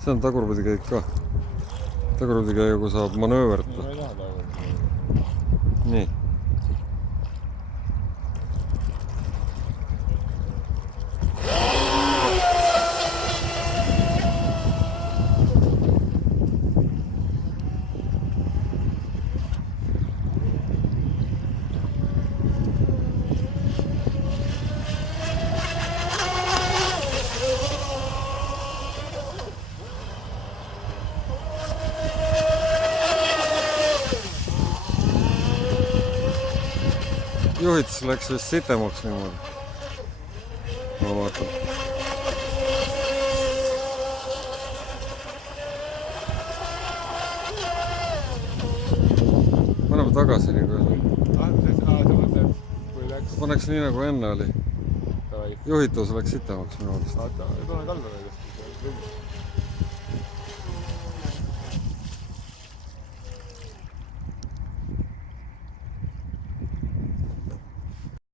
see on tagurpidi käik ka. Tagurpidi käigu saab manööverdada. Ma ei taha tagurpidi. Nii. Juhitus läks vist sitemaks niimoodi. Ma vaatan. Paneme tagasi nii kui. Sa mõtled, kui läks... Paneks nii nagu enne oli. Juhitus läks sitemaks minu arust. Vaata, pane kalla veel.